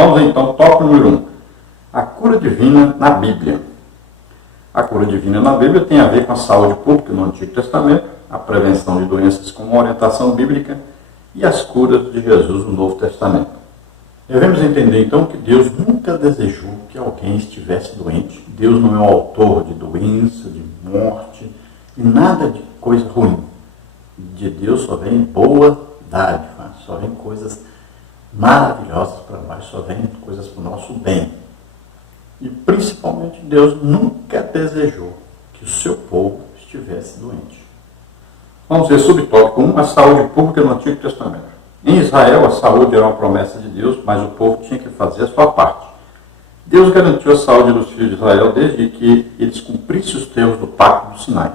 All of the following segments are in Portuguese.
Vamos então, tópico número 1. A cura divina na Bíblia. A cura divina na Bíblia tem a ver com a saúde pública no Antigo Testamento, a prevenção de doenças como orientação bíblica e as curas de Jesus no Novo Testamento. Devemos entender então que Deus nunca desejou que alguém estivesse doente. Deus não é o autor de doença, de morte, de nada de coisa ruim. De Deus só vem boa dádiva, só vem coisas maravilhosas para nós, só vem coisas para o nosso bem. E principalmente Deus nunca desejou que o seu povo estivesse doente. Vamos ver subtópico 1, a saúde pública no Antigo Testamento. Em Israel, a saúde era uma promessa de Deus, mas o povo tinha que fazer a sua parte. Deus garantiu a saúde dos filhos de Israel desde que eles cumprissem os termos do pacto do Sinai.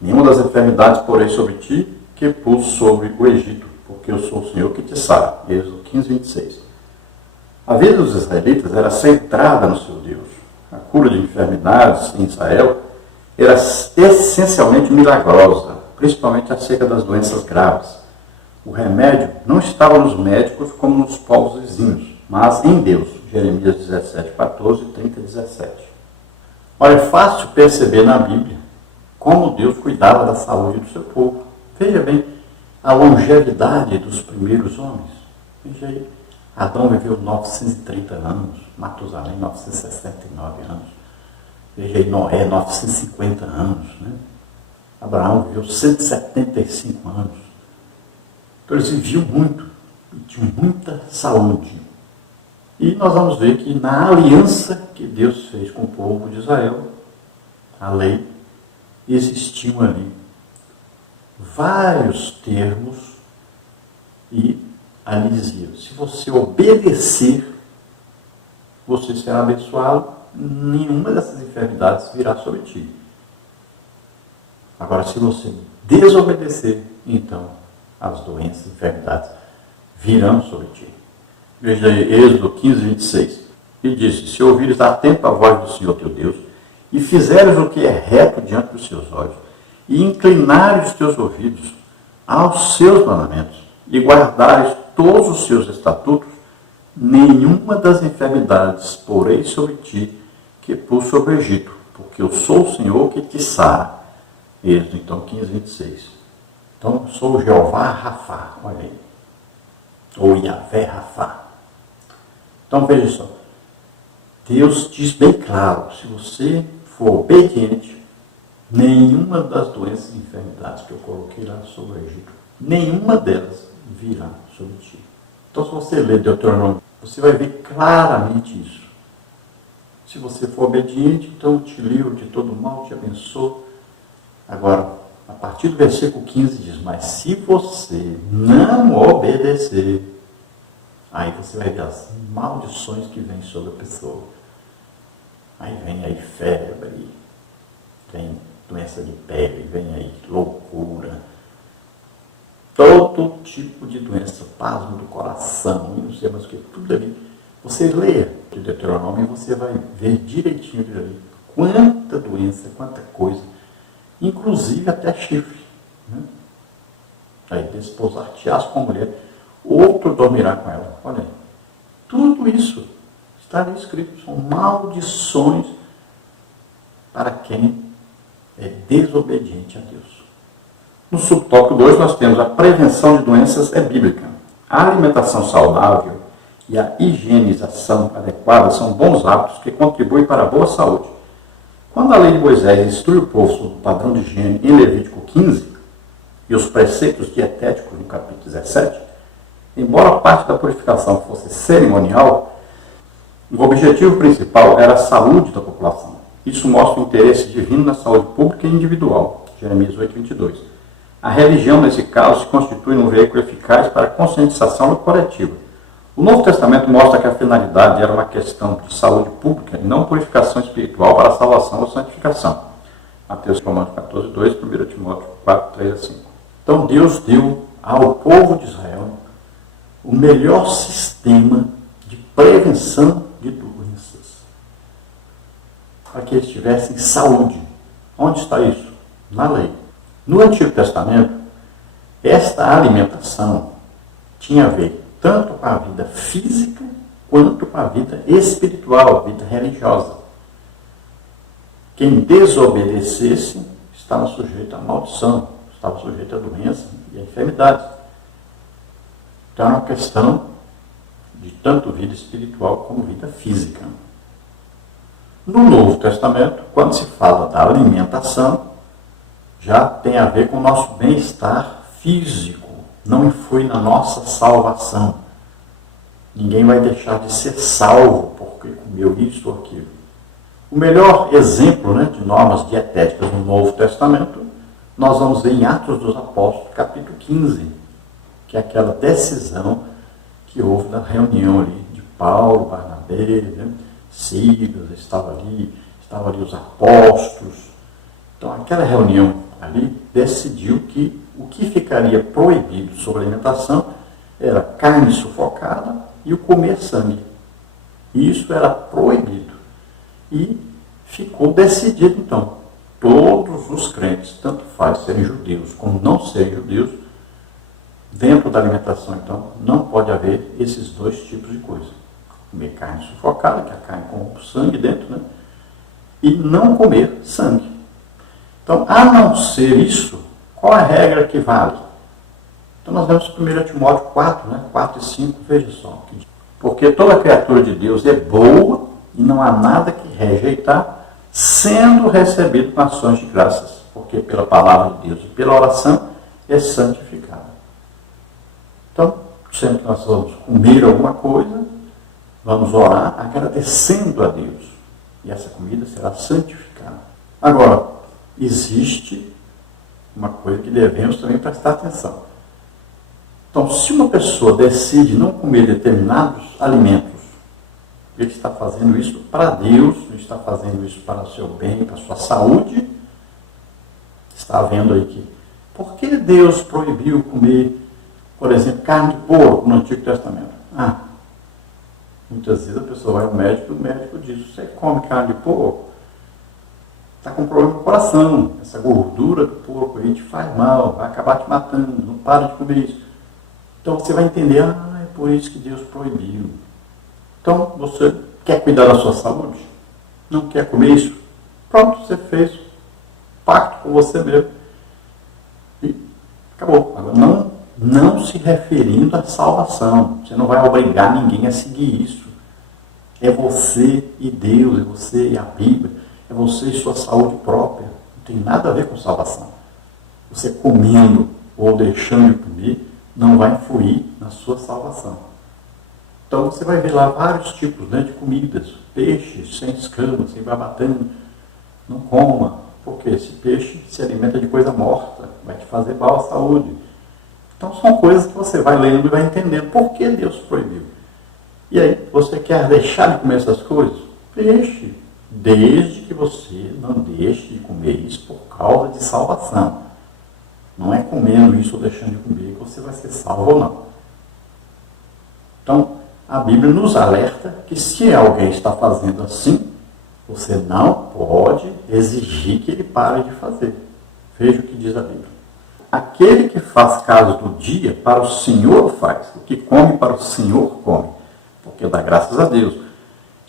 Nenhuma das enfermidades porei sobre ti que pus sobre o Egito, porque eu sou o Senhor que te sara. Êxodo 15, 26. A vida dos israelitas era centrada no seu Deus. A cura de enfermidades em Israel era essencialmente milagrosa, principalmente acerca das doenças graves. O remédio não estava nos médicos como nos povos vizinhos, mas em Deus. Jeremias 17, 14 e 30, 17. Olha, é fácil perceber na Bíblia como Deus cuidava da saúde do seu povo. Veja bem a longevidade dos primeiros homens. Veja aí, Adão viveu 930 anos, Matusalém 969 anos. Veja aí, Noé 950 anos. Né? Abraão viveu 175 anos. Então eles viviam muito e tinham muita saúde. E nós vamos ver que na aliança que Deus fez com o povo de Israel, a lei, existiam ali vários termos e ali dizia, se você obedecer, você será abençoado, nenhuma dessas enfermidades virá sobre ti. Agora, se você desobedecer, então as doenças e enfermidades virão sobre ti. Veja aí, Êxodo 15, 26. E disse, se ouvires atento a voz do Senhor teu Deus, e fizeres o que é reto diante dos seus olhos, e inclinares os teus ouvidos aos seus mandamentos, e guardares todos os seus estatutos, nenhuma das enfermidades porei sobre ti que pus sobre o Egito, porque eu sou o Senhor que te sara. Êxodo, então, 15, 26. Então, sou o Jeová Rafá, olha aí. Ou Yahvé Rafá. Então, veja só. Deus diz bem claro, se você for obediente, nenhuma das doenças e enfermidades que eu coloquei lá sobre o Egito, nenhuma delas virá sobre ti. Então, se você ler Deuteronômio, você vai ver claramente isso. Se você for obediente, então eu te livro de todo mal, te abençoo. Agora, a partir do versículo 15 diz, mas se você não obedecer, aí você vai ver as maldições que vêm sobre a pessoa. Aí vem aí febre, vem doença de pele, vem aí loucura, todo tipo de doença, pasmo do coração, não sei mais o que, tudo ali. Você lê o Deuteronômio e você vai ver direitinho ali, quanta doença, quanta coisa, inclusive até chifre. Né? Aí desposar-te-ás com a mulher, outro dormirá com ela. Olha aí, tudo isso está ali escrito, são maldições para quem é desobediente a Deus. No subtópico 2 nós temos a prevenção de doenças é bíblica. A alimentação saudável e a higienização adequada são bons hábitos que contribuem para a boa saúde. Quando a lei de Moisés instrui o povo sobre o padrão de higiene em Levítico 15 e os preceitos dietéticos no capítulo 17, embora parte da purificação fosse cerimonial, o objetivo principal era a saúde da população. Isso mostra o interesse divino na saúde pública e individual. Jeremias 8, 22. A religião, nesse caso, se constitui um veículo eficaz para a conscientização coletiva. O Novo Testamento mostra que a finalidade era uma questão de saúde pública e não purificação espiritual para a salvação ou santificação. Mateus 14, 2, 1 Timóteo 4, 3 a 5. Então Deus deu ao povo de Israel o melhor sistema de prevenção de doenças, para que eles tivessem saúde. Onde está isso? Na lei. No Antigo Testamento, esta alimentação tinha a ver tanto com a vida física quanto com a vida espiritual, a vida religiosa. Quem desobedecesse estava sujeito à maldição, estava sujeito à doença e à enfermidade. Então é uma questão de tanto vida espiritual como vida física. No Novo Testamento, quando se fala da alimentação, já tem a ver com o nosso bem-estar físico, não influi na nossa salvação. Ninguém vai deixar de ser salvo porque comeu isso ou aquilo. O melhor exemplo, de normas dietéticas no Novo Testamento, nós vamos ver em Atos dos Apóstolos, capítulo 15, que é aquela decisão que houve na reunião ali de Paulo, Barnabé, Silas, estavam ali os apóstolos. Então, aquela reunião ali decidiu que o que ficaria proibido sobre a alimentação era carne sufocada e o comer sangue. Isso era proibido. E ficou decidido, então, todos os crentes, tanto faz serem judeus como não serem judeus, dentro da alimentação, então, não pode haver esses dois tipos de coisa. Comer carne sufocada, que é a carne com sangue dentro, e não comer sangue. Então, a não ser isso, qual a regra que vale? Então, nós vemos 1 Timóteo 4, 4 e 5, veja só. Porque toda criatura de Deus é boa e não há nada que rejeitar, sendo recebido com ações de graças, porque pela palavra de Deus e pela oração é santificada. Então, sempre que nós vamos comer alguma coisa, vamos orar agradecendo a Deus. E essa comida será santificada. Agora, existe uma coisa que devemos também prestar atenção. Então, se uma pessoa decide não comer determinados alimentos, ele está fazendo isso para Deus, ele está fazendo isso para o seu bem, para a sua saúde. Está vendo aí que, por que Deus proibiu comer, por exemplo, carne de porco no Antigo Testamento? Muitas vezes a pessoa vai ao médico e o médico diz: você come carne de porco, está com problema no coração, essa gordura do porco aí te faz mal, vai acabar te matando, não para de comer isso. Então você vai entender, é por isso que Deus proibiu. Então você quer cuidar da sua saúde? Não quer comer isso? Pronto, você fez pacto com você mesmo. E acabou. Agora, não se referindo à salvação. Você não vai obrigar ninguém a seguir isso. É você e Deus, é você e a Bíblia, é você e sua saúde própria. Não tem nada a ver com salvação. Você comendo ou deixando de comer não vai influir na sua salvação. Então você vai ver lá vários tipos de comidas. Peixe sem escama, sem barbatana. Não coma, porque esse peixe se alimenta de coisa morta, vai te fazer mal à saúde. Então são coisas que você vai lendo e vai entendendo por que Deus proibiu. E aí, você quer deixar de comer essas coisas? Deixe, desde que você não deixe de comer isso por causa de salvação. Não é comendo isso ou deixando de comer que você vai ser salvo ou não. Então, a Bíblia nos alerta que se alguém está fazendo assim, você não pode exigir que ele pare de fazer. Veja o que diz a Bíblia. Aquele que faz caso do dia, para o Senhor faz. O que come, para o Senhor come. Porque dá graças a Deus.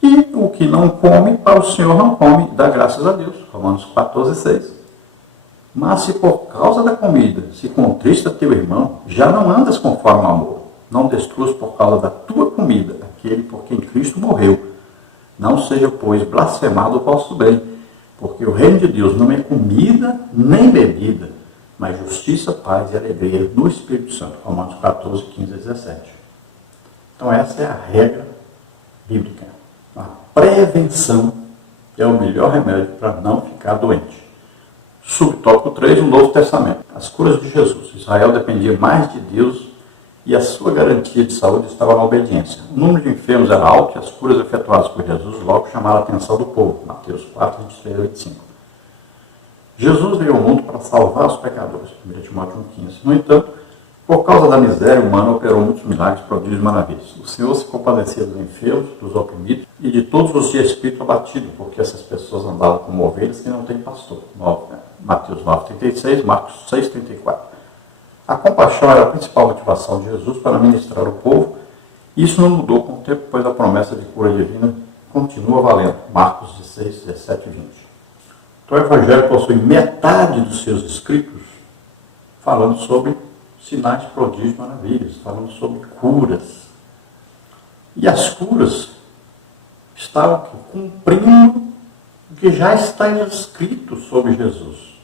E o que não come, para o Senhor não come, dá graças a Deus. Romanos 14:6. Mas se por causa da comida se contrista teu irmão, já não andas conforme o amor. Não destruas por causa da tua comida aquele por quem Cristo morreu. Não seja, pois, blasfemado o vosso bem, porque o reino de Deus não é comida nem bebida, mas justiça, paz e alegria no Espírito Santo. Romanos 14, 15 a 17. Então essa é a regra bíblica. A prevenção é o melhor remédio para não ficar doente. Subtópico 3, o Novo Testamento. As curas de Jesus. Israel dependia mais de Deus e a sua garantia de saúde estava na obediência. O número de enfermos era alto e as curas efetuadas por Jesus logo chamaram a atenção do povo. Mateus 4, 23 a 25. Jesus veio ao mundo para salvar os pecadores. 1 Timóteo 1,15. No entanto, por causa da miséria humana, operou muitos milagres, prodígios e maravilhas. O Senhor se compadecia dos enfermos, dos oprimidos e de todos os de espírito abatido, porque essas pessoas andavam como ovelhas que não têm pastor. Mateus 9,36, Marcos 6,34. A compaixão era a principal motivação de Jesus para ministrar ao povo Isso não mudou com o tempo, pois a promessa de cura divina continua valendo. Marcos 16, 17 e 20. Então o Evangelho possui metade dos seus escritos falando sobre sinais, prodígios, maravilhas, falando sobre curas. E as curas estavam cumprindo o que já está escrito sobre Jesus.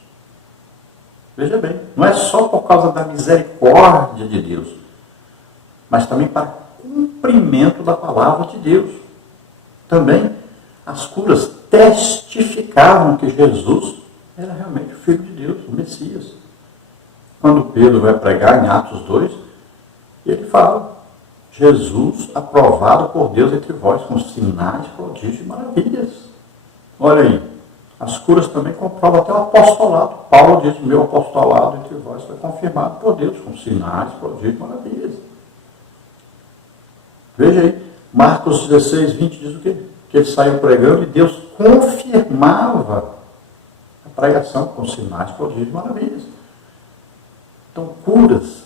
Veja bem, não é só por causa da misericórdia de Deus, mas também para cumprimento da palavra de Deus. Também as curas testificavam que Jesus era realmente o Filho de Deus, o Messias. Quando Pedro vai pregar em Atos 2, ele fala: Jesus aprovado por Deus entre vós com sinais, prodígios e maravilhas. Olha aí, as curas também comprovam até o apostolado. Paulo diz: meu apostolado entre vós foi confirmado por Deus com sinais, prodígios e maravilhas. Veja aí, Marcos 16, 20 diz o quê? Que ele saiu pregando e Deus confirmava a pregação com sinais, prodígios e maravilhas. Então, curas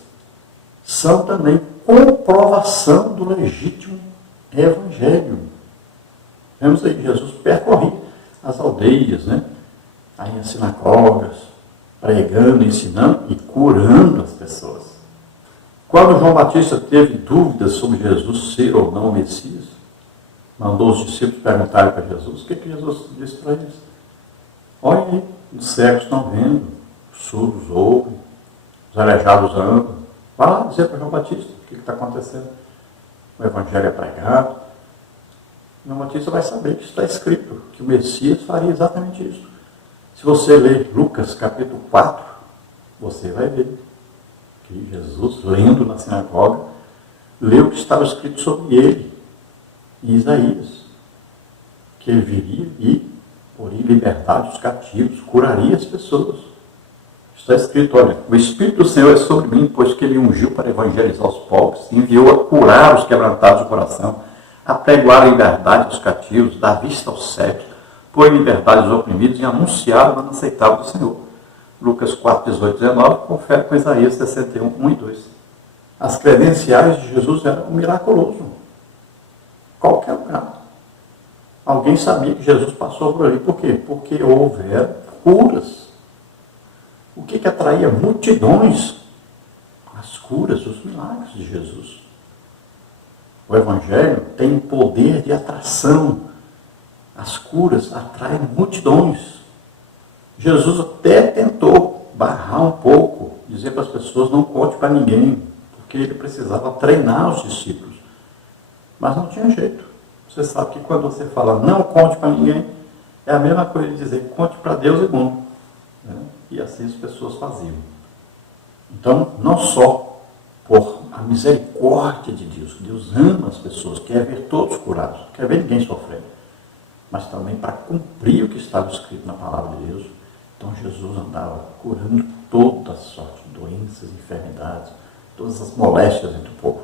são também comprovação do legítimo evangelho. Vemos aí que Jesus percorria as aldeias, aí as sinagogas, pregando, ensinando e curando as pessoas. Quando João Batista teve dúvidas sobre Jesus ser ou não o Messias, mandou os discípulos perguntarem para Jesus. O que Jesus disse para eles? Olha aí, os cegos estão vendo, os surdos ouvem, os aleijados andam. Vai lá dizer para João Batista o que está acontecendo. O Evangelho é pregado. João Batista vai saber que está escrito, que o Messias faria exatamente isso. Se você ler Lucas capítulo 4, você vai ver que Jesus, lendo na sinagoga, leu o que estava escrito sobre ele, em Isaías, que ele viria e poria liberdade os cativos, curaria as pessoas. Está escrito: olha, o Espírito do Senhor é sobre mim, pois que ele ungiu para evangelizar os pobres, enviou a curar os quebrantados do coração, a pregoar a liberdade dos cativos, dar vista aos cegos, pôr em liberdade os oprimidos e anunciar o ano aceitável do Senhor. Lucas 4, 18, 19, confere com Isaías 61, 1 e 2. As credenciais de Jesus eram um miraculoso. Qualquer lugar. Alguém sabia que Jesus passou por ali. Por quê? Porque houveram curas. O que atraía multidões? As curas, os milagres de Jesus. O Evangelho tem poder de atração. As curas atraem multidões. Jesus até tentou barrar um pouco, dizer para as pessoas: não conte para ninguém, porque ele precisava treinar os discípulos. Mas não tinha jeito. Você sabe que quando você fala não conte para ninguém, é a mesma coisa de dizer conte para Deus e mundo. E assim as pessoas faziam. Então, não só por a misericórdia de Deus, Deus ama as pessoas, quer ver todos curados, quer ver ninguém sofrendo, mas também para cumprir o que estava escrito na palavra de Deus. Então Jesus andava curando toda sorte de doenças, enfermidades, todas as moléstias entre o povo.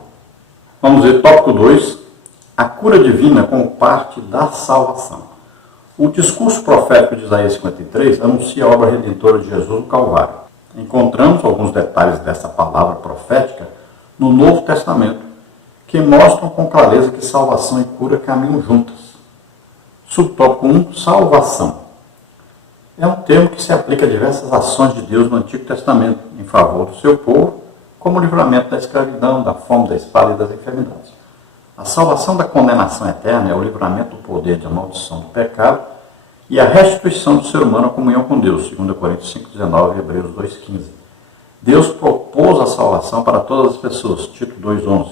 Vamos ver tópico 2, a cura divina como parte da salvação. O discurso profético de Isaías 53 anuncia a obra redentora de Jesus no Calvário. Encontramos alguns detalhes dessa palavra profética no Novo Testamento, que mostram com clareza que salvação e cura caminham juntas. Subtópico 1, salvação. É um termo que se aplica a diversas ações de Deus no Antigo Testamento, em favor do seu povo, como o livramento da escravidão, da fome, da espada e das enfermidades. A salvação da condenação eterna é o livramento do poder de maldição do pecado e a restituição do ser humano à comunhão com Deus, 2 Coríntios 5,19 e Hebreus 2,15. Deus propôs a salvação para todas as pessoas, Tito 2,11,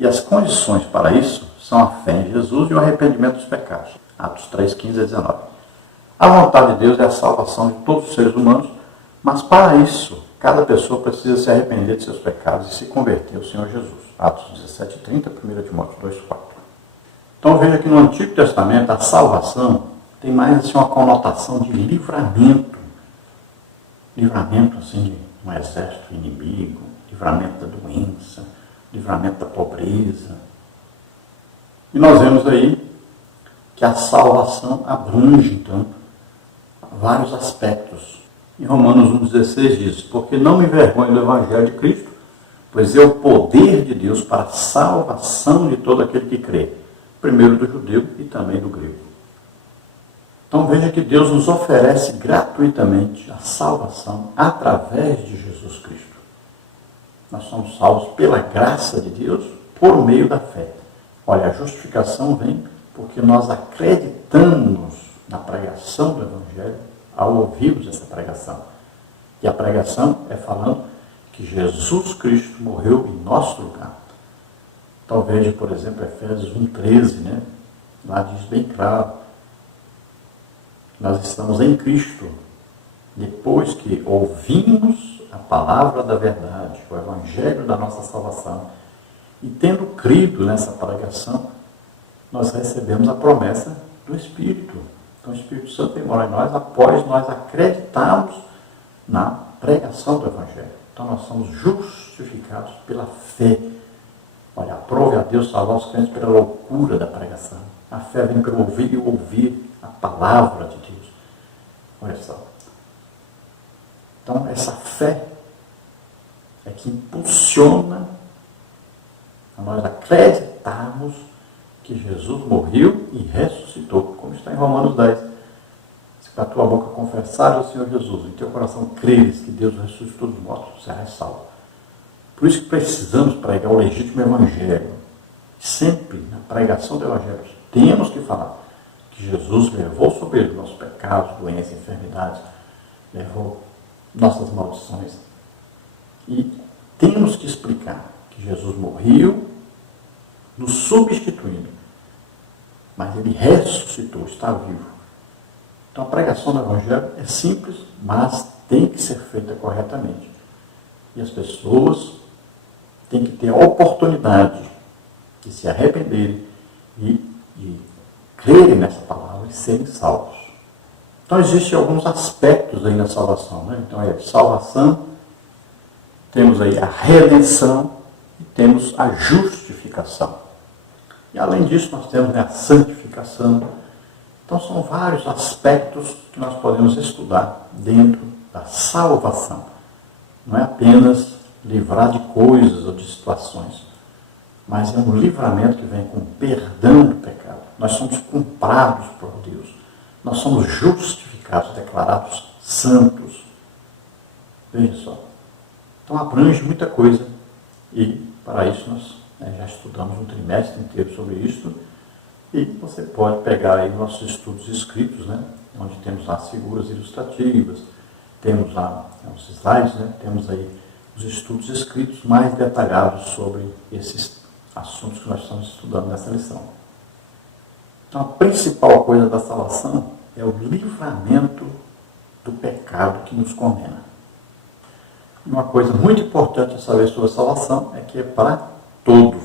e as condições para isso são a fé em Jesus e o arrependimento dos pecados, Atos 3,15 a 19. A vontade de Deus é a salvação de todos os seres humanos, mas para isso, cada pessoa precisa se arrepender de seus pecados e se converter ao Senhor Jesus. Atos 17:30, 1 Timóteo 2:4. Então veja que no Antigo Testamento a salvação tem mais assim, uma conotação de livramento. Livramento assim, de um exército inimigo, livramento da doença, livramento da pobreza. E nós vemos aí que a salvação abrange, então, vários aspectos. Em Romanos 1,16 diz: porque não me envergonho do Evangelho de Cristo, pois é o poder de Deus para a salvação de todo aquele que crê, primeiro do judeu e também do grego. Então veja que Deus nos oferece gratuitamente a salvação através de Jesus Cristo. Nós somos salvos pela graça de Deus por meio da fé. Olha, a justificação vem porque nós acreditamos na pregação do Evangelho ao ouvirmos essa pregação. E a pregação é falando que Jesus Cristo morreu em nosso lugar. Então veja, por exemplo, Efésios 1,13, né? Lá diz bem claro, nós estamos em Cristo, depois que ouvimos a palavra da verdade, o Evangelho da nossa salvação, e tendo crido nessa pregação, nós recebemos a promessa do Espírito. Então o Espírito Santo vem morar em nós após nós acreditarmos na pregação do Evangelho. Então nós somos justificados pela fé. Olha, aprove a Deus salvar os crentes pela loucura da pregação. A fé vem pelo ouvir e ouvir a palavra de Deus. Olha só. Então essa fé é que impulsiona a nós acreditarmos que Jesus morreu e ressuscitou, como está em Romanos 10. Se com a tua boca confessares o Senhor Jesus, em teu coração creres que Deus ressuscitou dos mortos, serás salvo. Por isso que precisamos pregar o legítimo Evangelho. Sempre, na pregação do Evangelho, temos que falar que Jesus levou sobre ele nossos pecados, doenças, enfermidades, levou nossas maldições. E temos que explicar que Jesus morreu, nos substituindo, mas ele ressuscitou, está vivo. Então a pregação do Evangelho é simples, mas tem que ser feita corretamente. E as pessoas têm que ter a oportunidade de se arrependerem e crerem nessa palavra e serem salvos. Então existem alguns aspectos aí na salvação, né? Então é salvação, temos aí a redenção e temos a justificação. E além disso nós temos, né, a santificação. Então são vários aspectos que nós podemos estudar dentro da salvação. Não é apenas livrar de coisas ou de situações, mas é um livramento que vem com o perdão do pecado. Nós somos comprados por Deus. Nós somos justificados, declarados santos. Veja só. Então abrange muita coisa e para isso nós já estudamos um trimestre inteiro sobre isso e você pode pegar aí nossos estudos escritos, né, onde temos as figuras ilustrativas, temos lá os slides, né, temos aí os estudos escritos mais detalhados sobre esses assuntos que nós estamos estudando nessa lição. Então a principal coisa da salvação é o livramento do pecado que nos condena. E uma coisa muito importante a saber sobre a salvação é que é para todos.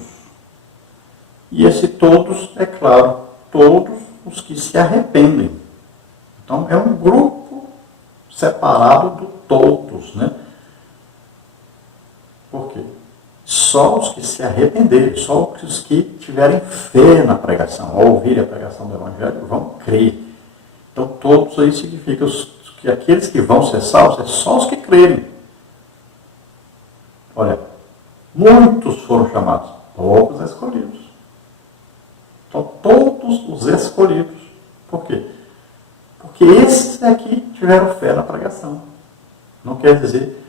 E esse todos, é claro, todos os que se arrependem. Então é um grupo separado do todos, né? Por quê? Só os que se arrependerem, só os que tiverem fé na pregação, ao ouvir a pregação do Evangelho, vão crer. Então todos aí significa que aqueles que vão ser salvos é só os que crerem. Olha, muitos foram chamados, poucos escolhidos. Então, todos os escolhidos. Por quê? Porque esses aqui tiveram fé na pregação. Não quer dizer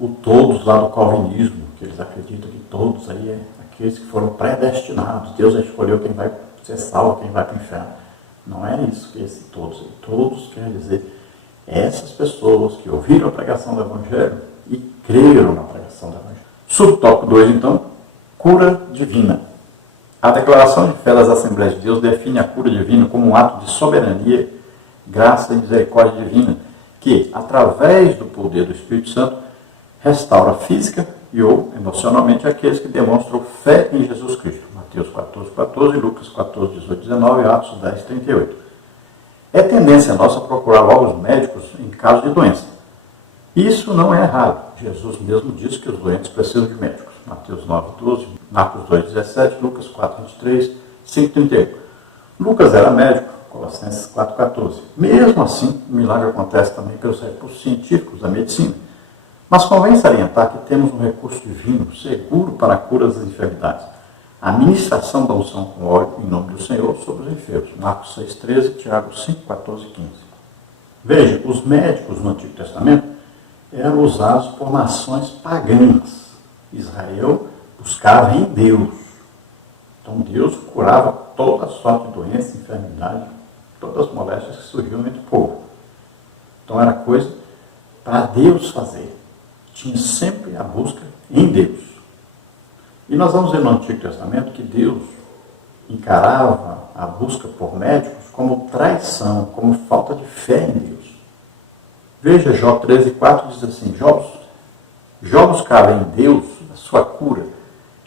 o todos lá do calvinismo, que eles acreditam que todos aí é aqueles que foram predestinados. Deus já escolheu quem vai ser salvo, quem vai para o inferno. Não é isso que esse todos aí. Todos quer dizer essas pessoas que ouviram a pregação do Evangelho e creram na pregação do Evangelho. Subtópico 2, então, cura divina. A declaração de fé das Assembleias de Deus define a cura divina como um ato de soberania, graça e misericórdia divina, que, através do poder do Espírito Santo, restaura física e ou emocionalmente aqueles que demonstram fé em Jesus Cristo. Mateus 14:14, Lucas 14:18-19 e Atos 10:38. É tendência nossa procurar logo os médicos em caso de doença. Isso não é errado. Jesus mesmo disse que os doentes precisam de médicos. Mateus 9:12, Marcos 2:17, Lucas 4:23, 5:31. Lucas era médico, Colossenses 4:14. Mesmo assim, o milagre acontece também pelos recursos científicos da medicina. Mas convém salientar que temos um recurso divino seguro para a cura das enfermidades. A ministração da unção com óleo em nome do Senhor sobre os enfermos. Marcos 6,13, Tiago 5,14 e 15. Veja, os médicos no Antigo Testamento eram usados por nações pagãs. Israel buscava em Deus. Então Deus curava toda sorte de doença, enfermidade, todas as moléstias que surgiam entre o povo. Então era coisa para Deus fazer. Tinha sempre a busca em Deus. E nós vamos ver no Antigo Testamento que Deus encarava a busca por médicos como traição, como falta de fé em Deus. Veja, Jó 13,4 diz assim: Jó buscava em Deus a sua cura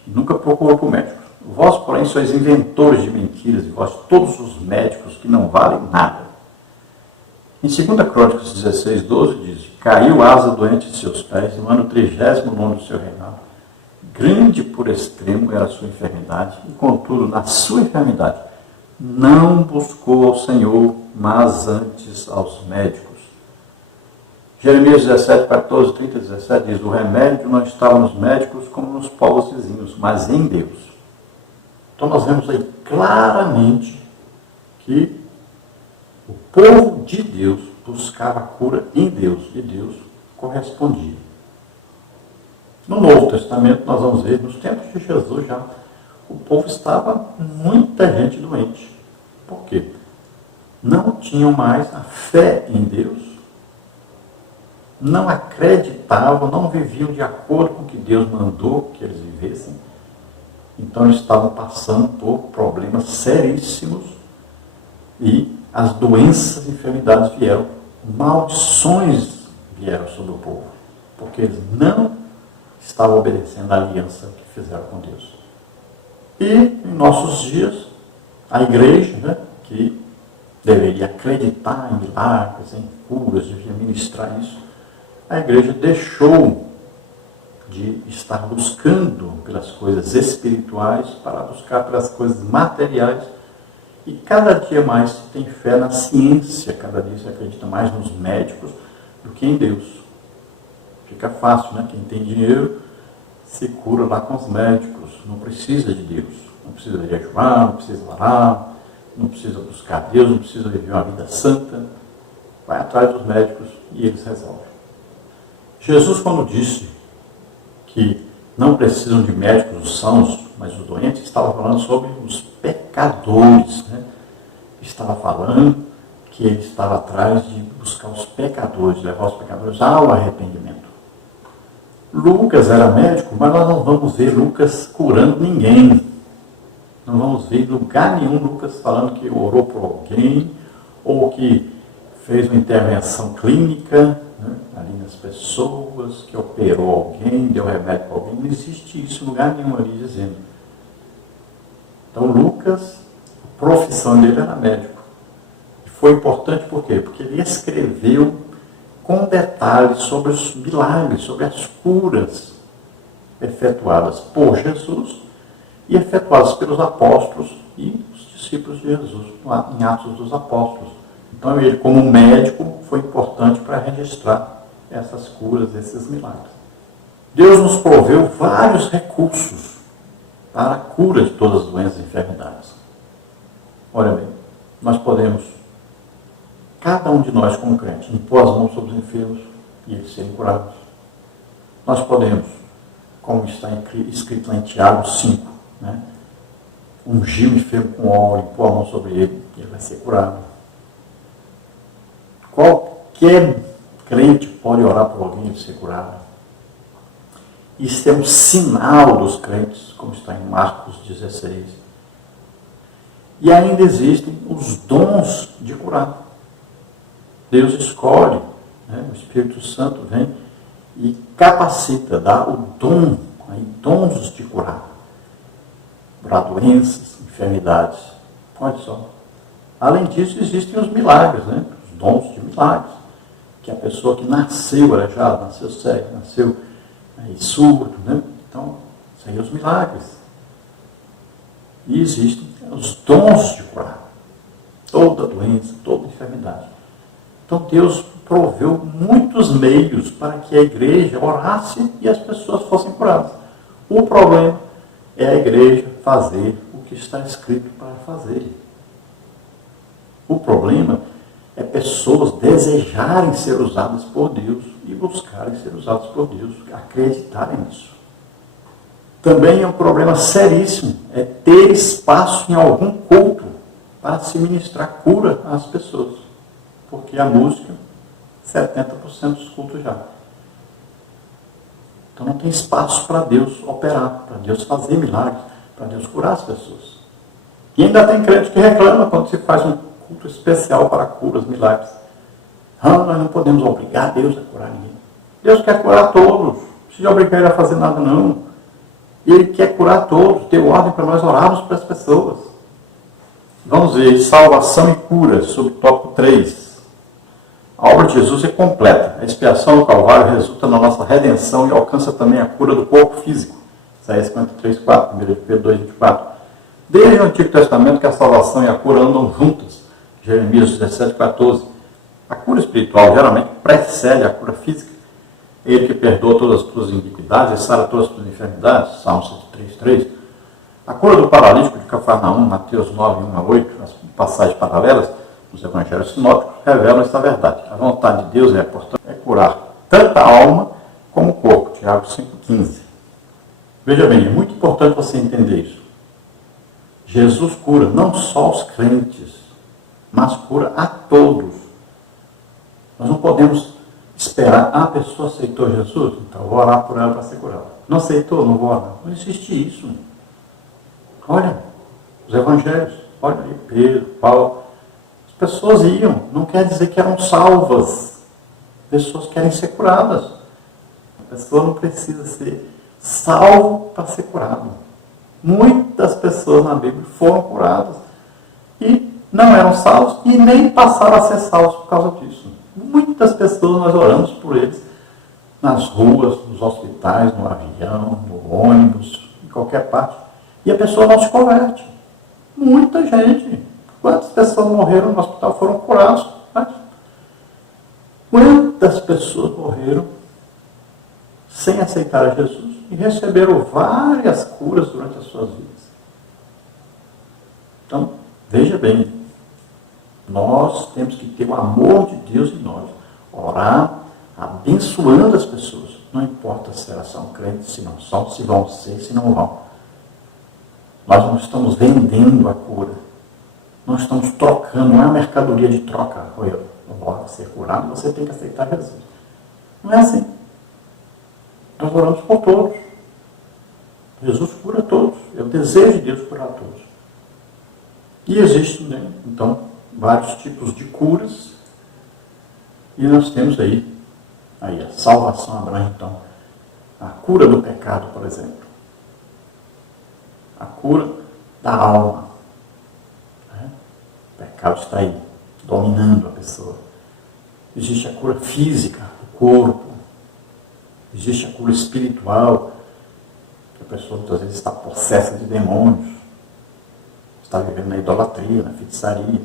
e nunca procurou por médicos. Vós, porém, sois inventores de mentiras, e vós todos os médicos que não valem nada. Em 2 Crônicas 16,12 diz: caiu asa doente de seus pés no ano 39 do seu reinado. Grande por extremo era a sua enfermidade, e contudo, na sua enfermidade, não buscou ao Senhor, mas antes aos médicos. Jeremias 17, 14, 30, 17 diz: o remédio não estava nos médicos como nos povos vizinhos, mas em Deus. Então nós vemos aí claramente que o povo de Deus buscava a cura em Deus, e Deus correspondia. No Novo Testamento nós vamos ver, nos tempos de Jesus já, o povo estava muita gente doente. Por quê? Não tinham mais a fé em Deus, não acreditavam, não viviam de acordo com o que Deus mandou que eles vivessem. Então eles estavam passando por problemas seríssimos e as doenças e enfermidades vieram, maldições vieram sobre o povo, porque eles não estavam obedecendo a aliança que fizeram com Deus. E em nossos dias, a igreja, que deveria acreditar em milagres, em curas, devia ministrar isso, a igreja deixou de estar buscando pelas coisas espirituais para buscar pelas coisas materiais, e cada dia mais se tem fé na ciência, cada dia se acredita mais nos médicos do que em Deus. Fica fácil, né? Quem tem dinheiro se cura lá com os médicos, não precisa de Deus, não precisa jejuar, não precisa orar, não precisa buscar Deus, não precisa viver uma vida santa, vai atrás dos médicos e eles resolvem. Jesus, quando disse que não precisam de médicos os sãos, mas os doentes, estava falando sobre os pecadores, né? Estava falando que ele estava atrás de buscar os pecadores, levar os pecadores ao arrependimento. Lucas era médico, mas nós não vamos ver Lucas curando ninguém. Não vamos ver em lugar nenhum Lucas falando que orou por alguém, ou que fez uma intervenção clínica, né, ali nas pessoas, que operou alguém, deu remédio para alguém. Não existe isso em lugar nenhum ali dizendo. Então Lucas, a profissão dele era médico. E foi importante por quê? Porque ele escreveu com detalhes sobre os milagres, sobre as curas efetuadas por Jesus e efetuadas pelos apóstolos e os discípulos de Jesus, em Atos dos Apóstolos. Então ele, como médico, foi importante para registrar essas curas, esses milagres. Deus nos proveu vários recursos para a cura de todas as doenças e enfermidades. Olha bem, nós podemos, cada um de nós como crente, impor as mãos sobre os enfermos e eles serem curados. Nós podemos, como está escrito lá em Tiago 5, né, ungir o enfermo com óleo, impor a mão sobre ele e ele vai ser curado. Qualquer crente pode orar por alguém e ser curado. Isso é um sinal dos crentes, como está em Marcos 16. E ainda existem os dons de curar. Deus escolhe, né? O Espírito Santo vem e capacita, dá o dom, aí, dons de curar. Curar doenças, enfermidades. Pode só. Além disso, existem os milagres, né? Os dons de milagres. Que a pessoa que nasceu aleijada, nasceu cego, nasceu surdo, né? Então, isso aí é os milagres. E existem os dons de curar. Toda doença, toda enfermidade. Então Deus proveu muitos meios para que a igreja orasse e as pessoas fossem curadas. O problema é a igreja fazer o que está escrito para fazer. O problema é pessoas desejarem ser usadas por Deus e buscarem ser usadas por Deus, acreditarem nisso. Também é um problema seríssimo, é ter espaço em algum culto para se ministrar cura às pessoas. Porque a música, 70% dos cultos já. Então não tem espaço para Deus operar, para Deus fazer milagres, para Deus curar as pessoas. E ainda tem crente que reclama quando se faz um culto especial para curas, milagres. Nós não podemos obrigar Deus a curar ninguém. Deus quer curar todos, não precisa obrigar Ele a fazer nada não. Ele quer curar todos, deu ordem para nós orarmos para as pessoas. Vamos ver, salvação e cura, sobre o tópico 3. A obra de Jesus é completa. A expiação do Calvário resulta na nossa redenção e alcança também a cura do corpo físico. Isaías 53:4, 1 Pedro 2:24. Desde o Antigo Testamento que a salvação e a cura andam juntas. Jeremias 17:14. A cura espiritual geralmente precede a cura física. Ele que perdoa todas as tuas iniquidades e sara todas as tuas enfermidades. Salmo 103:3. A cura do paralítico de Cafarnaum, Mateus 9:1-8, as passagens paralelas nos evangelhos sinóticos revelam essa verdade. A vontade de Deus portanto, é curar tanto a alma como o corpo. Tiago 5:15. Veja bem, é muito importante você entender isso. Jesus cura não só os crentes, mas cura a todos. Nós não podemos esperar, a pessoa aceitou Jesus, então eu vou orar por ela para ser curada. Não aceitou, não vou orar. Não existe isso. Olha, os evangelhos, olha aí, Pedro, Paulo, as pessoas iam, não quer dizer que eram salvas. Pessoas querem ser curadas. A pessoa não precisa ser salvo para ser curado. Muitas pessoas na Bíblia foram curadas e não eram salvos e nem passaram a ser salvos por causa disso. Muitas pessoas nós oramos por eles nas ruas, nos hospitais, no avião, no ônibus, em qualquer parte. E a pessoa não se converte. Muita gente. Quantas pessoas morreram no hospital foram curadas? Mas quantas pessoas morreram sem aceitar a Jesus e receberam várias curas durante as suas vidas? Então, veja bem, nós temos que ter o amor de Deus em nós. Orar, abençoando as pessoas. Não importa se elas são crentes, se não são, se vão ser, se não vão. Nós não estamos vendendo a cura. Nós estamos trocando, não é uma mercadoria de troca. Eu vou ser curado, você tem que aceitar Jesus. Não é assim. Nós oramos por todos. Jesus cura todos. É o desejo de Deus curar todos. E existem, né, então, vários tipos de curas. E nós temos aí a salvação abrange, então, a cura do pecado, por exemplo. A cura da alma. Né? O pecado está aí, dominando a pessoa. Existe a cura física, do corpo. Existe a cura espiritual, que a pessoa muitas vezes está possessa de demônios. Está vivendo na idolatria, na feitiçaria,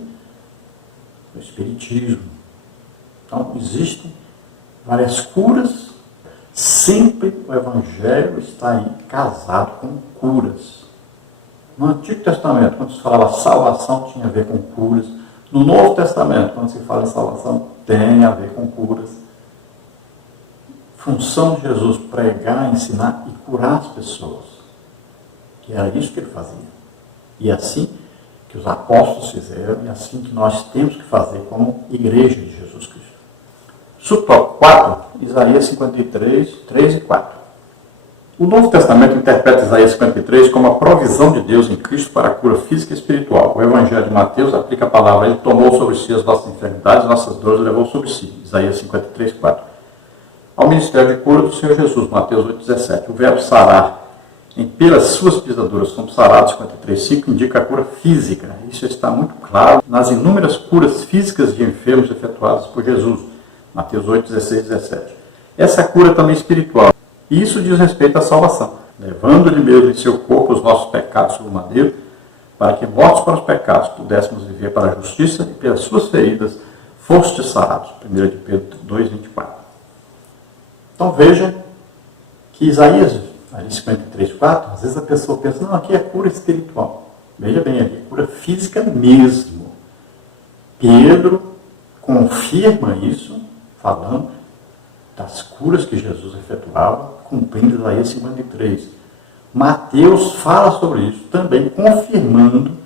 no espiritismo. Então, existem várias curas. Sempre o Evangelho está aí casado com curas. No Antigo Testamento, quando se falava salvação, tinha a ver com curas. No Novo Testamento, quando se fala em salvação, tem a ver com curas. Função de Jesus, pregar, ensinar e curar as pessoas. Que era isso que ele fazia. E é assim que os apóstolos fizeram, e é assim que nós temos que fazer como igreja de Jesus Cristo. Subtópico 4, Isaías 53, 3 e 4. O Novo Testamento interpreta Isaías 53 como a provisão de Deus em Cristo para a cura física e espiritual. O Evangelho de Mateus aplica a palavra: Ele tomou sobre si as nossas enfermidades, nossas dores levou sobre si. Isaías 53, 4. Ao ministério de cura do Senhor Jesus, Mateus 8,17. O verbo sarar, em pelas suas pisaduras somos sarados, 53,5, indica a cura física. Isso está muito claro nas inúmeras curas físicas de enfermos efetuadas por Jesus. Mateus 8,16, 17. Essa cura também espiritual. E isso diz respeito à salvação, levando-lhe mesmo em seu corpo os nossos pecados sobre o madeiro, para que, mortos para os pecados, pudéssemos viver para a justiça, e pelas suas feridas foste sarados. 1 de Pedro 2, 24. Então veja que Isaías, ali 53, 4, às vezes a pessoa pensa, não, aqui é cura espiritual. Veja bem ali, é cura física mesmo. Pedro confirma isso, falando das curas que Jesus efetuava, cumprindo Isaías 53. Mateus fala sobre isso, também confirmando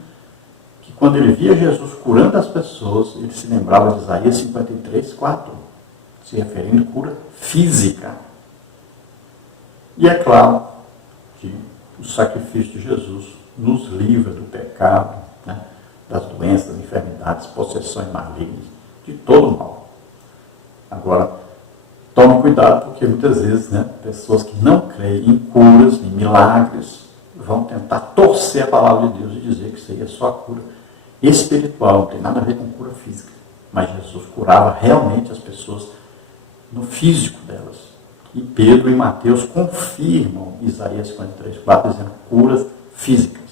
que quando ele via Jesus curando as pessoas, ele se lembrava de Isaías 53, 4, se referindo à cura física. E é claro que o sacrifício de Jesus nos livra do pecado, né, das doenças, das enfermidades, possessões malignas, de todo o mal. Agora, tome cuidado, porque muitas vezes, né, pessoas que não creem em curas, em milagres, vão tentar torcer a palavra de Deus e dizer que isso aí é só a cura espiritual, não tem nada a ver com cura física. Mas Jesus curava realmente as pessoas no físico delas. E Pedro e Mateus confirmam Isaías 53, 4, dizendo curas físicas.